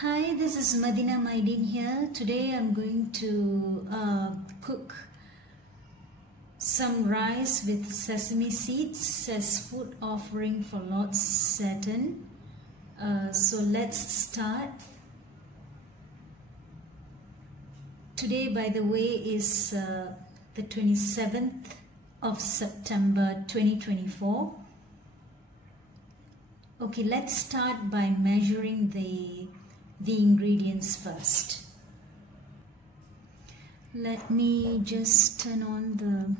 Hi, this is Madina Maidin here. Today I'm going to cook some rice with sesame seeds as food offering for Lord Saturn. So let's start. Today, by the way, is the 27th of September 2024. Okay, let's start by measuring the ingredients first. Let me just turn on the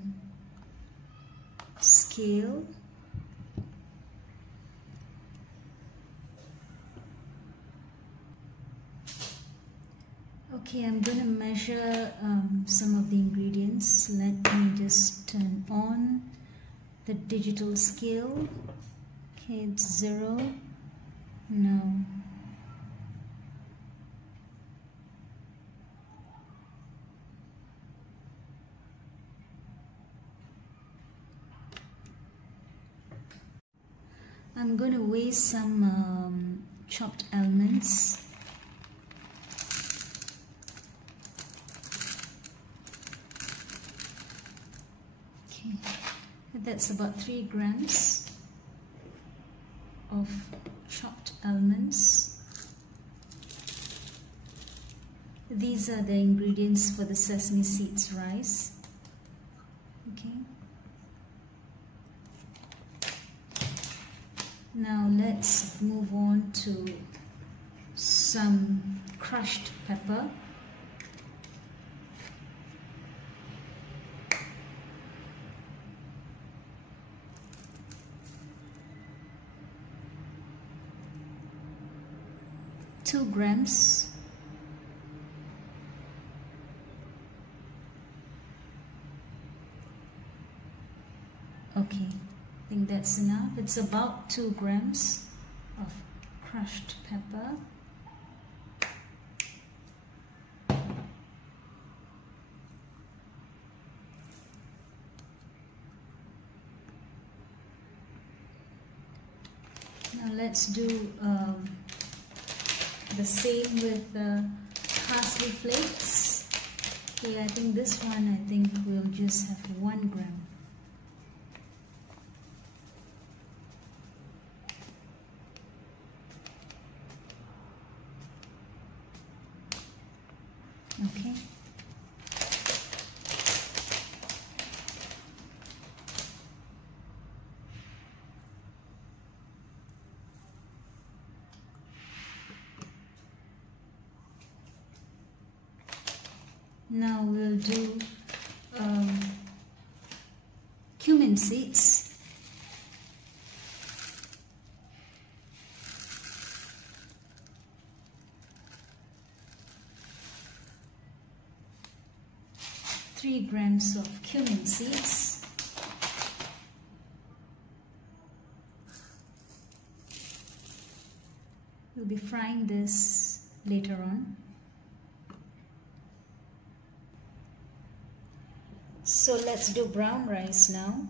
scale. Okay, I'm going to measure some of the ingredients. Let me just turn on the digital scale. Okay, it's 0. No. I'm going to weigh some chopped almonds. Okay, that's about 3 grams of chopped almonds. These are the ingredients for the sesame seeds rice. Okay. Now let's move on to some crushed pepper. Two grams. Okay. I think that's enough. It's about 2 grams of crushed pepper. Now let's do the same with the parsley flakes. Okay, I think this one, we'll just have 1 gram. Okay. Now we'll do cumin seeds. Three grams of cumin seeds. We'll be frying this later on. So let's do brown rice now.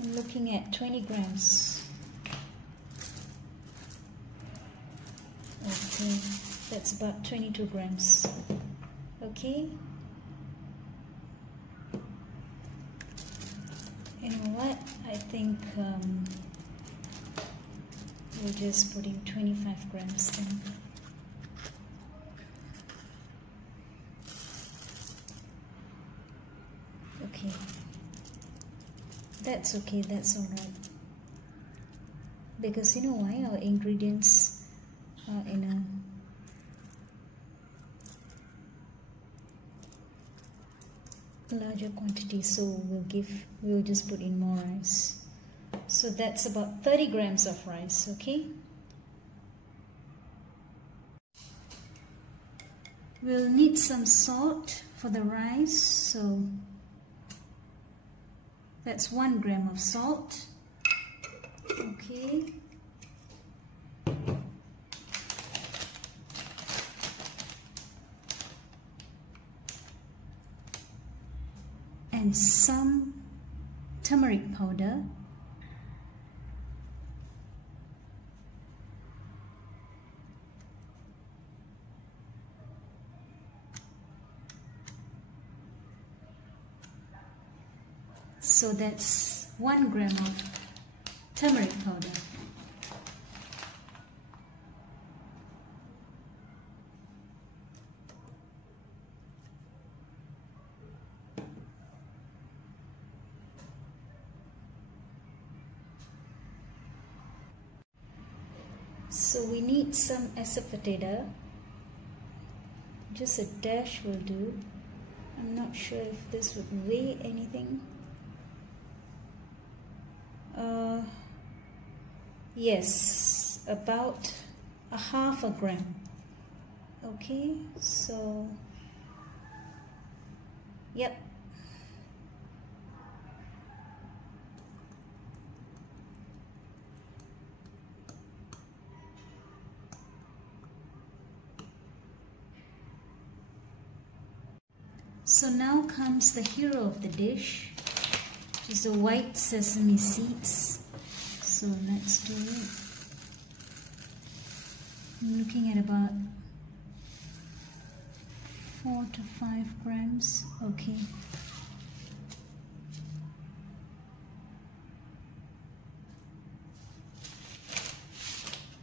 I'm looking at 20 grams. Okay, that's about 22 grams. Okay. You know what? I think we'll just put in 25 grams then. Okay. That's okay, that's alright. Because you know why? Our ingredients are in a larger quantity, so we'll just put in more rice. So that's about 30 grams of rice, okay? We'll need some salt for the rice, so that's 1 gram of salt. Okay. and some turmeric powder. So that's 1 gram of turmeric powder. So we need some asafoetida. Just a dash will do. I'm not sure if this would weigh anything. Yes, about a half a gram. Okay, so yep. So now comes the hero of the dish, which is the white sesame seeds. So let's do it. I'm looking at about 4 to 5 grams. Okay.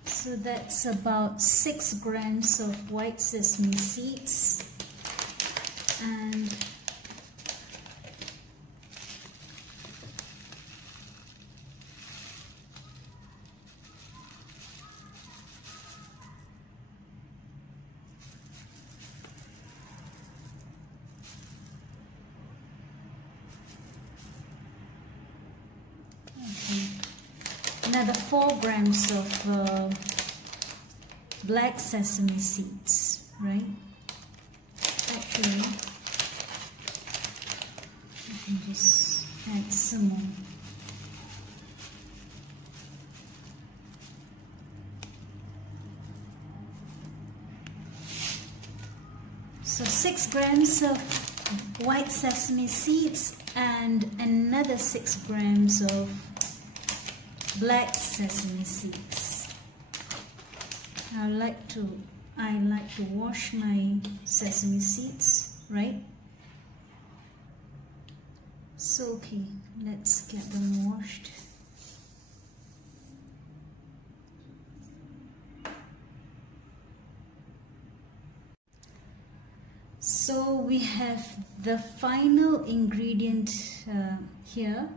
So that's about 6 grams of white sesame seeds. And another 4 grams of black sesame seeds, right? Actually, I can just add some more. So 6 grams of white sesame seeds and another 6 grams of black sesame seeds. I like to wash my sesame seeds, right? So okay, let's get them washed. So we have the final ingredient here,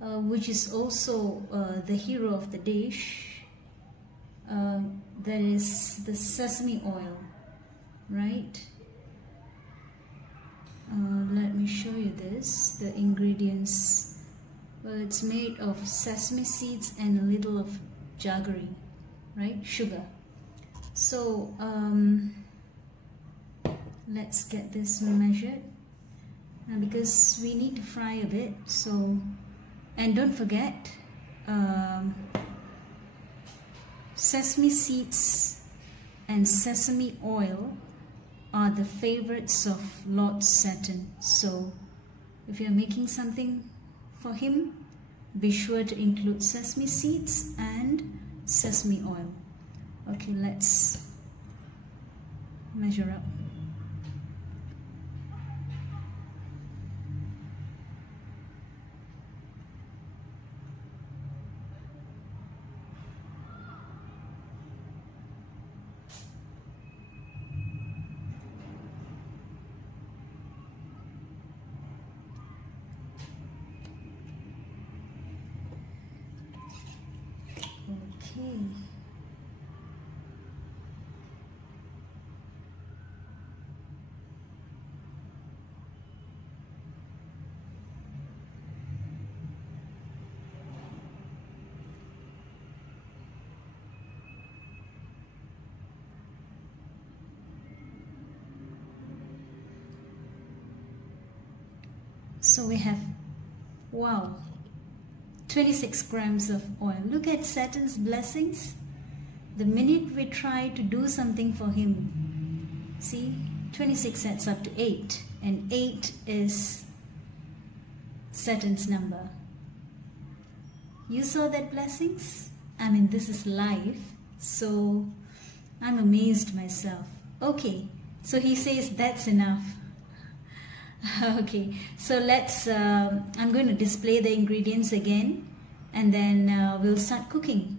which is also the hero of the dish. That is the sesame oil, right? Let me show you this, the ingredients. Well, it's made of sesame seeds and a little of jaggery, right? Sugar. So let's get this measured, because we need to fry a bit. So, and don't forget, sesame seeds and sesame oil are the favorites of Lord Saturn. So if you're making something for him, be sure to include sesame seeds and sesame oil. Okay, let's measure up. Okay. So we have, wow, 26 grams of oil. Look at Saturn's blessings. The minute we try to do something for him, see, 26 adds up to 8, and 8 is Saturn's number. You saw that, blessings? I mean, this is live, so I'm amazed myself. Okay, so he says that's enough. Okay, so let's, I'm going to display the ingredients again, and then we'll start cooking.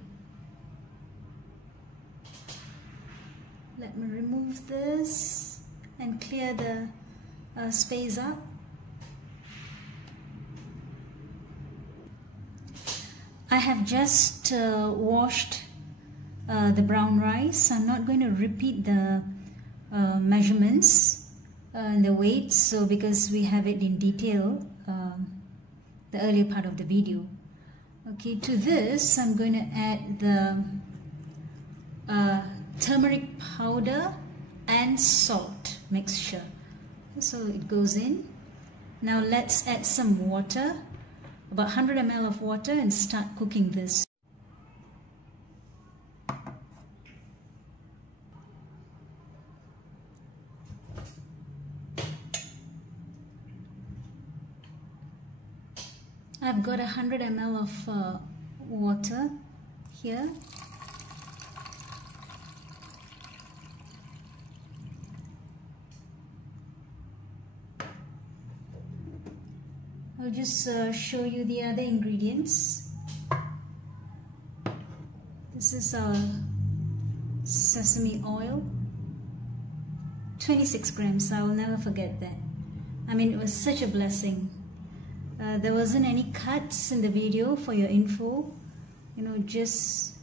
Let me remove this and clear the space up. I have just washed the brown rice. I'm not going to repeat the measurements and the weights, so because we have it in detail the earlier part of the video. Okay, to this I'm going to add the turmeric powder and salt mixture. So it goes in. Now let's add some water, about 100 ml of water, and start cooking this. I've got 100 ml of water here. I'll just show you the other ingredients. This is our sesame oil, 26 grams. I will never forget that. I mean, it was such a blessing. There wasn't any cuts in the video for your info. You know, just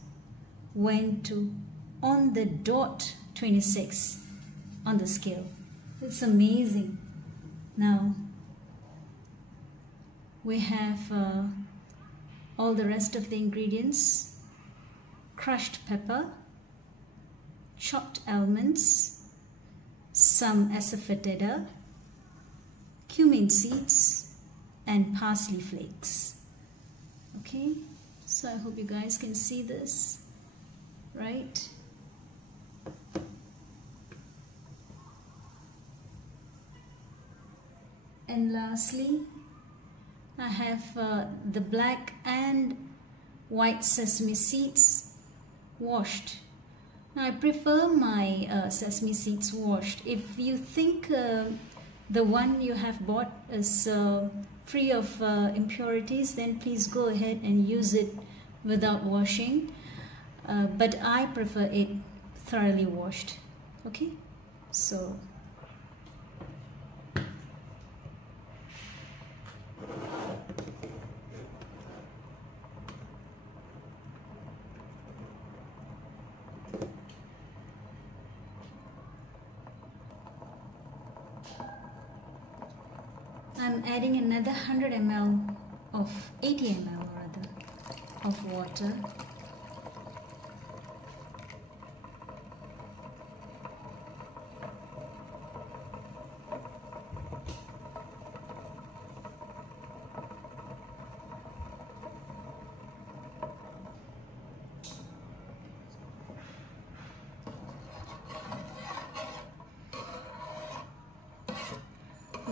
went to on the dot 26 on the scale. It's amazing. Now we have all the rest of the ingredients: crushed pepper, chopped almonds, some asafoetida, cumin seeds, and parsley flakes. Okay, so I hope you guys can see this, right? And lastly, I have the black and white sesame seeds washed. Now I prefer my sesame seeds washed. If you think the one you have bought is free of impurities, then please go ahead and use it without washing. But I prefer it thoroughly washed. Okay, so I'm adding another 100 ml of 80 ml rather of water.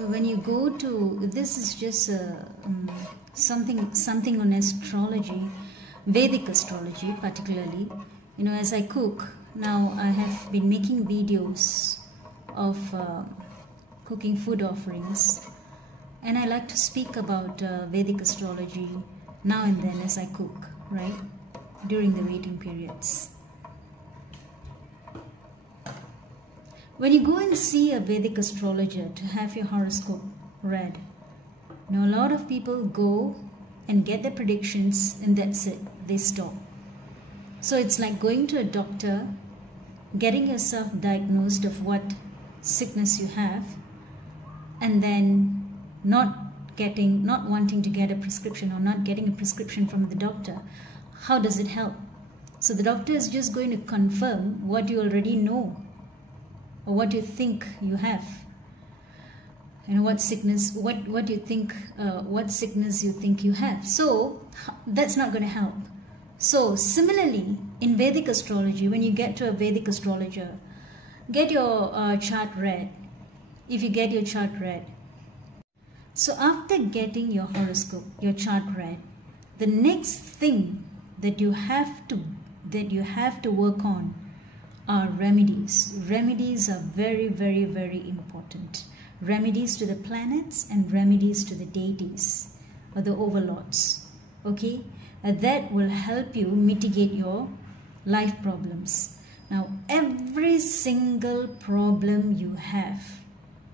When you go to, this is just something on astrology, Vedic astrology particularly. You know, as I cook now, I have been making videos of cooking food offerings, and I like to speak about Vedic astrology now and then as I cook, right, during the waiting periods. When you go and see a Vedic astrologer to have your horoscope read, you know, a lot of people go and get their predictions and that's it, they stop. So it's like going to a doctor, getting yourself diagnosed of what sickness you have, and then not wanting to get a prescription or not getting a prescription from the doctor. How does it help? So the doctor is just going to confirm what you already know, or what you think you have, and what sickness, what you think, what sickness you think you have. So that's not going to help. So similarly, in Vedic astrology, when you get to a Vedic astrologer, get your chart read. If you get your chart read, So after getting your horoscope, your chart read, the next thing that you have to work on are remedies. Remedies are very, very, very important. Remedies to the planets and remedies to the deities or the overlords. Okay, and that will help you mitigate your life problems. Now, every single problem you have,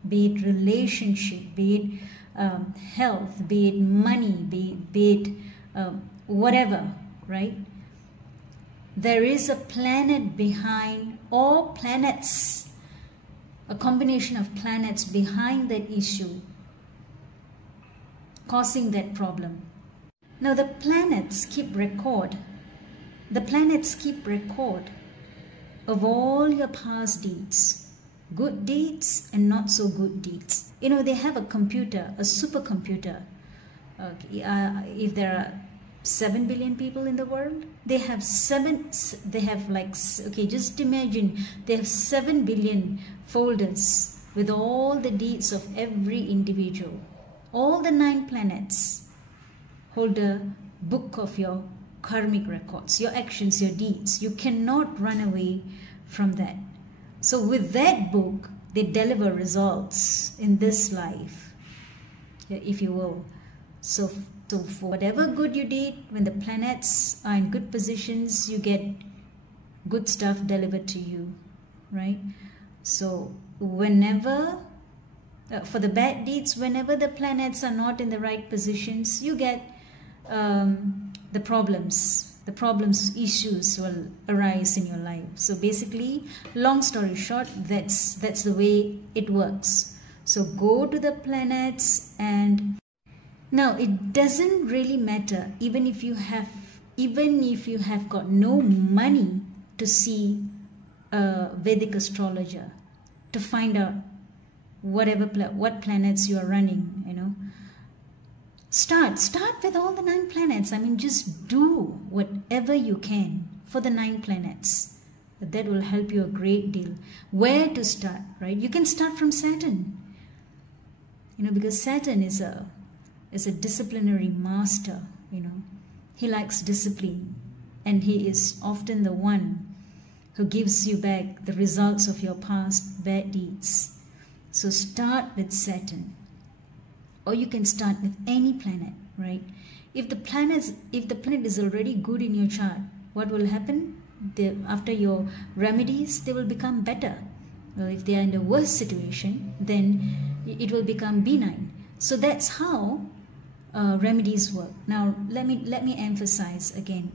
be it relationship, be it health, be it money, be it whatever, right? There is a planet behind, or planets, a combination of planets behind that issue, causing that problem. Now the planets keep record. The planets keep record of all your past deeds, good deeds and not so good deeds. You know, they have a computer, a supercomputer. If there are 7 billion people in the world, they have just imagine they have 7 billion folders with all the deeds of every individual. All the 9 planets hold a book of your karmic records, your actions, your deeds. You cannot run away from that. So with that book, they deliver results in this life, if you will. So for whatever good you did, when the planets are in good positions, you get good stuff delivered to you, right? So whenever, for the bad deeds, whenever the planets are not in the right positions, you get the problems, issues will arise in your life. So basically, long story short, that's the way it works. So go to the planets, and now it doesn't really matter, even if you have got no money to see a Vedic astrologer to find out what planets you are running, you know. Start with all the 9 planets. I mean, just do whatever you can for the 9 planets. That will help you a great deal. Where to start, right? You can start from Saturn. You know, because Saturn is a disciplinary master, you know. He likes discipline, and he is often the one who gives you back the results of your past bad deeds. So start with Saturn. Or you can start with any planet, right? If the planet is already good in your chart, what will happen? After your remedies, they will become better. Well, if they are in a worse situation, then it will become benign. So that's how remedies work. Now let me emphasize again,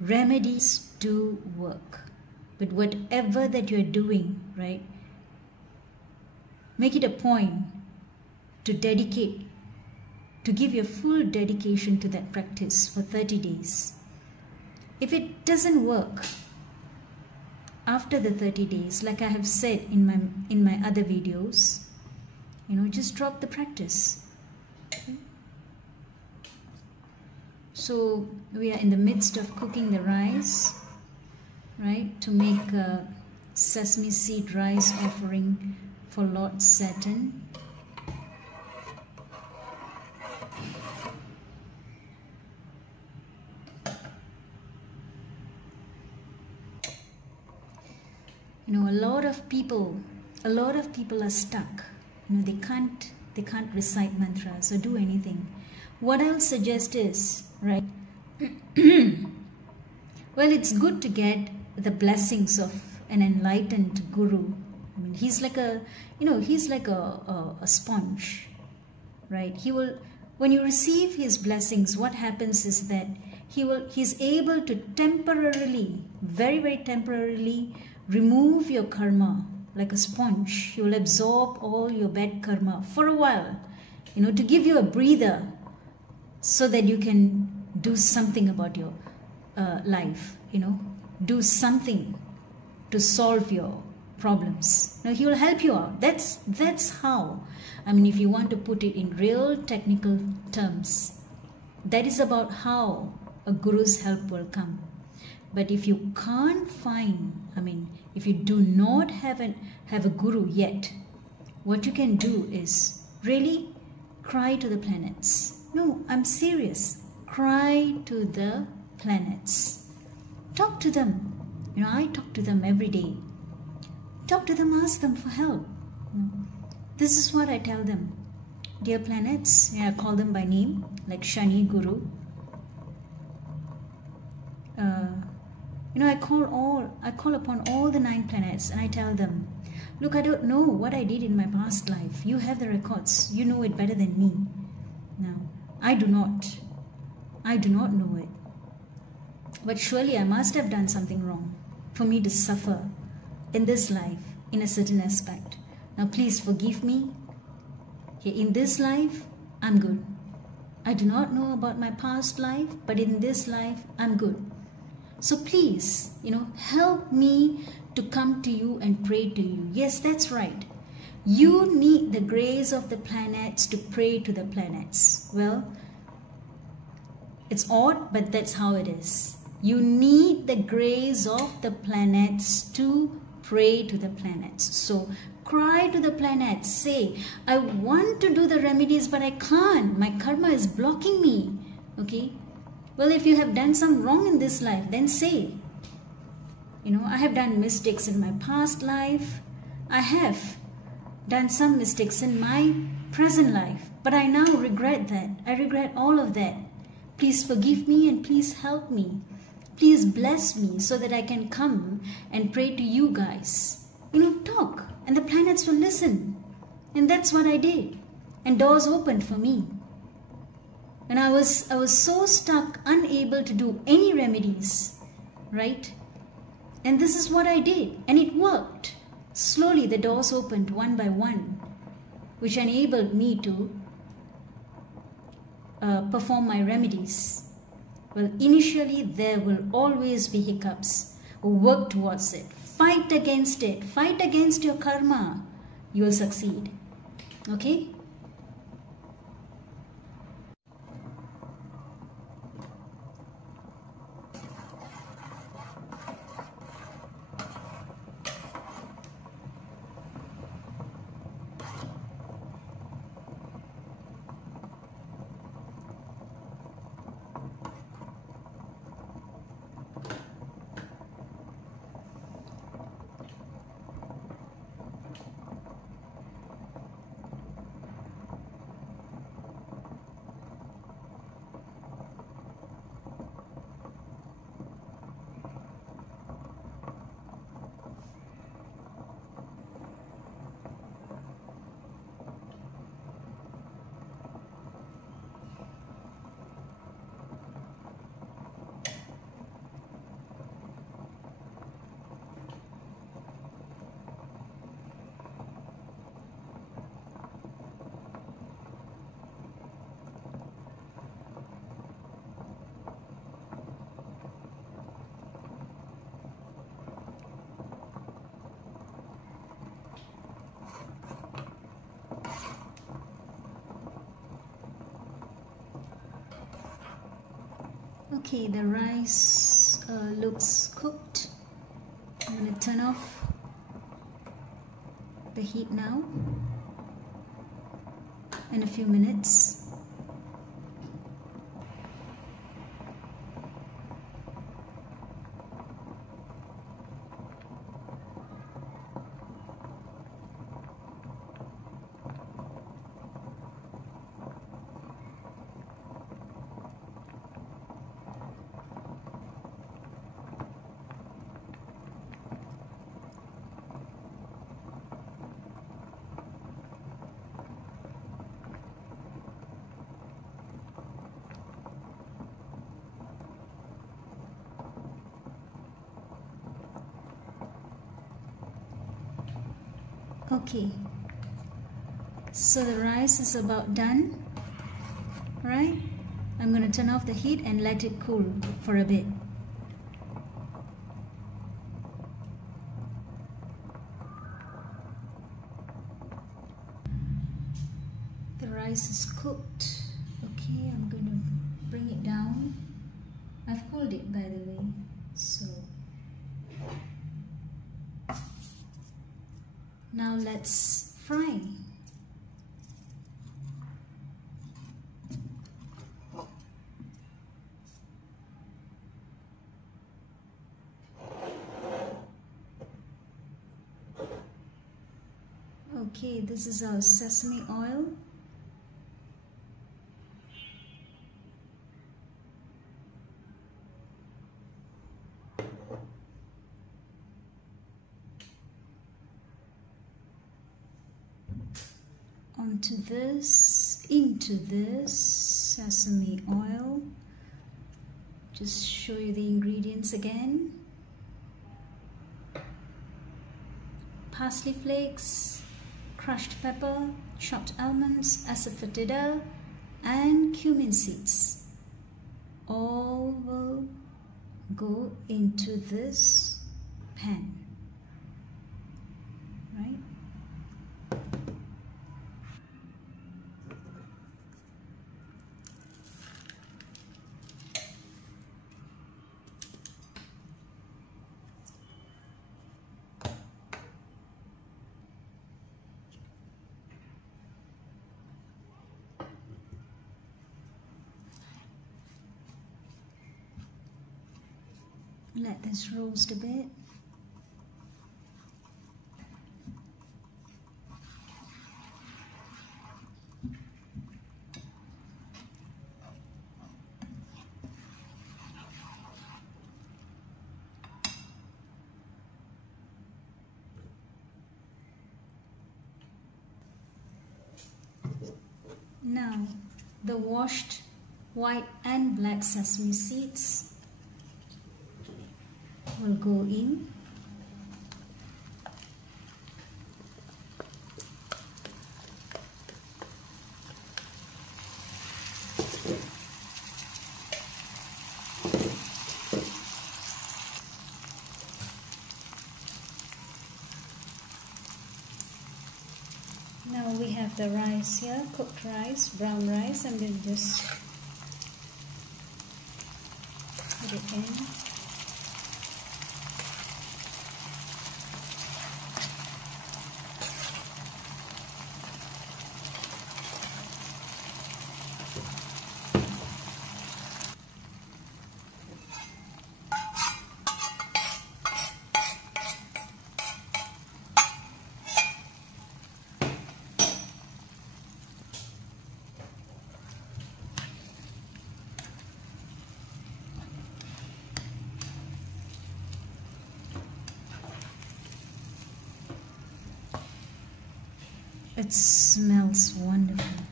remedies do work, but whatever that you're doing, right, make it a point to give your full dedication to that practice for 30 days. If it doesn't work after the 30 days, like I have said in my other videos, you know, just drop the practice. Okay? So we are in the midst of cooking the rice, right, to make a sesame seed rice offering for Lord Saturn. You know, a lot of people are stuck. You know, they can't recite mantras or do anything. What I'll suggest is, right, well, it's good to get the blessings of an enlightened guru. I mean, he's like a sponge, right? When you receive his blessings, what happens is that he's able to temporarily, very, very temporarily, remove your karma like a sponge. He will absorb all your bad karma for a while, you know, to give you a breather so that you can do something about your life, you know, do something to solve your problems. Now he will help you out. That's how. I mean, if you want to put it in real technical terms, that is about how a guru's help will come. But if you can't find, I mean, if you do not have a guru yet, what you can do is really cry to the planets. No, I'm serious. Cry to the planets. Talk to them. I talk to them every day. Talk to them, ask them for help. This is what I tell them. Dear planets, I call them by name, like Shani, Guru. I call upon all the 9 planets and I tell them, look, I don't know what I did in my past life. You have the records. You know it better than me. Now, I do not. I do not know it. But surely I must have done something wrong for me to suffer in this life in a certain aspect. Now please forgive me. In this life, I'm good. I do not know about my past life, but in this life, I'm good. So please, help me to come to you and pray to you. Yes, that's right. You need the grace of the planets to pray to the planets. Well, it's odd, but that's how it is. You need the grace of the planets to pray to the planets. So cry to the planets. Say, I want to do the remedies, but I can't. My karma is blocking me. Okay? Well, if you have done some wrong in this life, then say, I have done mistakes in my past life. I have done some mistakes in my present life, but I now regret that. I regret all of that. Please forgive me and please help me. Please bless me so that I can come and pray to you guys. Talk and the planets will listen. And that's what I did. And doors opened for me. And I was so stuck, unable to do any remedies, right? And this is what I did. And it worked. Slowly the doors opened one by one, which enabled me to perform my remedies. Well, initially there will always be hiccups. Work towards it. Fight against it. Fight against your karma. You will succeed. Okay? Okay, the rice looks cooked. I'm going to turn off the heat now. In a few minutes. Okay, so the rice is about done, right? I'm going to turn off the heat and let it cool for a bit. The rice is cooked. Okay, I'm going to bring it down. I've cooled it, by the way, so now let's fry. Okay, this is our sesame oil. Into this sesame oil. Just show you the ingredients again. Parsley flakes, crushed pepper, chopped almonds, asafoetida, and cumin seeds. All will go into this pan, right? Let this roast a bit. Now, the washed white and black sesame seeds will go in. Now we have the rice here, cooked rice, brown rice. I'm going to just put it in. It smells wonderful.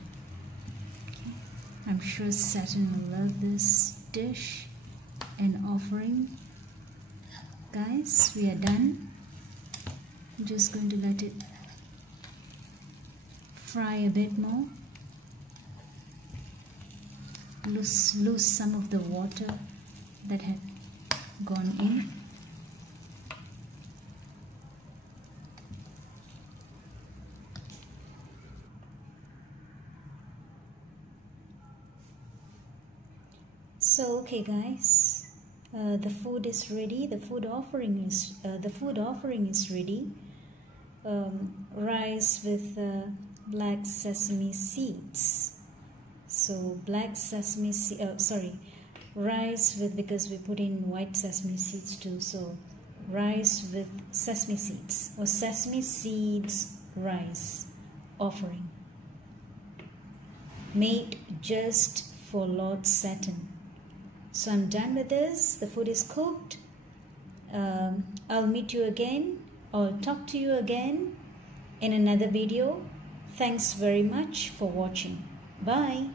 I'm sure Saturn will love this dish and offering. Guys, we are done. I'm just going to let it fry a bit more. Lose some of the water that had gone in. So okay guys, the food is ready. The food offering is ready. Rice with black sesame seeds. So black sesame rice with, because we put in white sesame seeds too. So rice with sesame seeds, or sesame seeds rice offering, made just for Lord Saturn. So I'm done with this. The food is cooked. I'll meet you again, or talk to you again in another video. Thanks very much for watching. Bye.